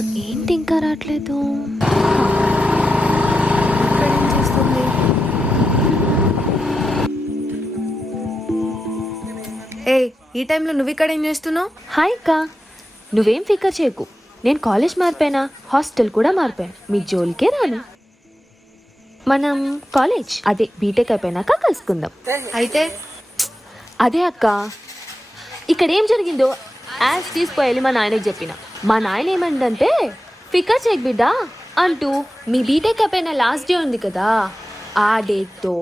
ఏంటి ఇంకా రావట్లేదు? ఏం చేస్తుంది? ఈ టైంలో నువ్వు ఇక్కడ ఏం చేస్తున్నావు? హాయ్ అక్క, నువ్వేం ఫికర్ చేయకు. నేను కాలేజ్ మారిపోయినా, హాస్టల్ కూడా మారిపోయాను. మీ జోలికే రాను. మనం కాలేజ్ అదే బీటెక్ అయిపోయినాక కలుసుకుందాం. అయితే అదే అక్క, ఇక్కడ ఏం జరిగిందో యాజ్ తీసుకుపోయి మా నాయనకి చెప్పిన. మా నాయన ఏమంటే, ఫికర్ చేయకు బిడ్డ అంటూ, మీ బీటెక్ అయిపోయిన లాస్ట్ డే ఉంది కదా, ఆ డేట్తో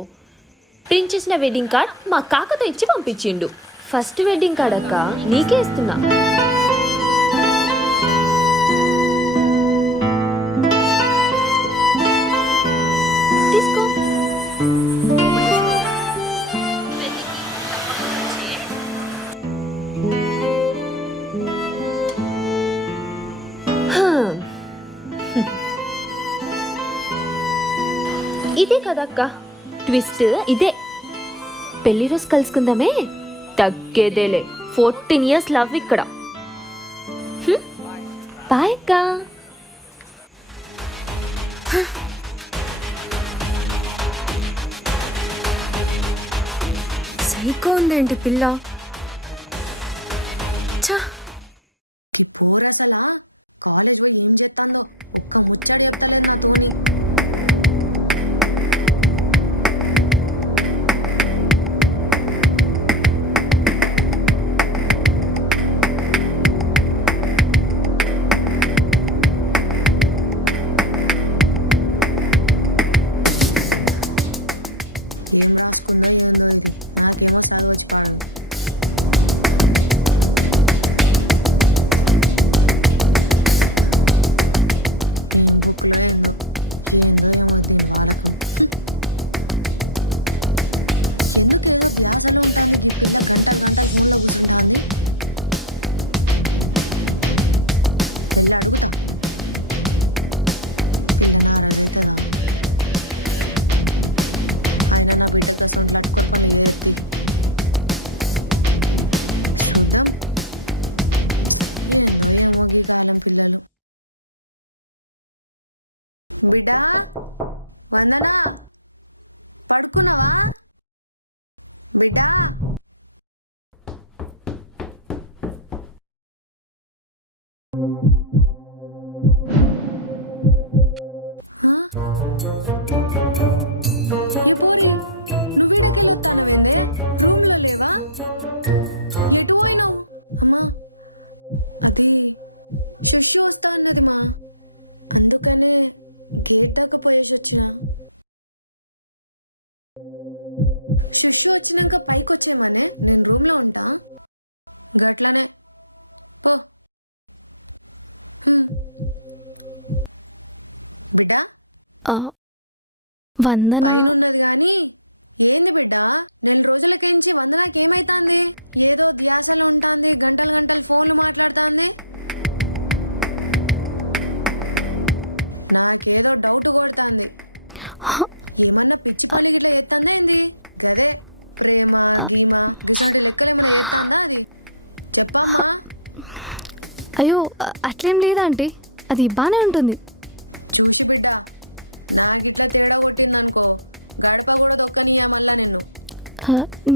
ప్రింట్ చేసిన వెడ్డింగ్ కార్డ్ మా కాకతో ఇచ్చి పంపించిండు. ఫస్ట్ వెడ్డింగ్ కార్డ్ అక్క, నీకే ఇస్తున్నా. తీసుకో. ఇదే కదక్క ట్విస్ట్, ఇదే. పెళ్లి రోజు కలుసుకుందామే, తగ్గేదేలే. 14 years లవ్ ఇక్కడ. బాయ్ అక్క. సైకో ఉందేంటి పిల్ల? ఛా, వందన అయ్యో అట్లేం లేదా ఆంటీ, అది బాగానే ఉంటుంది.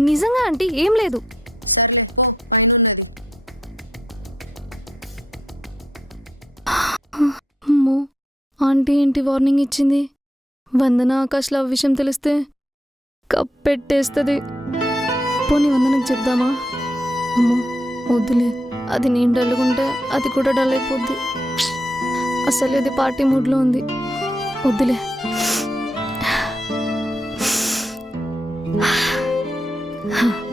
నిజంగా ఆంటీ ఏం లేదు. అమ్మో, ఆంటీ ఏంటి వార్నింగ్ ఇచ్చింది? వందన ఆకాష్ లవ్ విషయం తెలిస్తే కప్పెట్టేస్తుంది. పోనీ వందనకు చెప్దామా? అమ్మో వద్దులే, అది నేను డల్లుకుంటే అది కూడా డల్ అయిపోద్ది. అసలు ఇది పార్టీ మూడ్లో ఉంది, వద్దులే. Huh.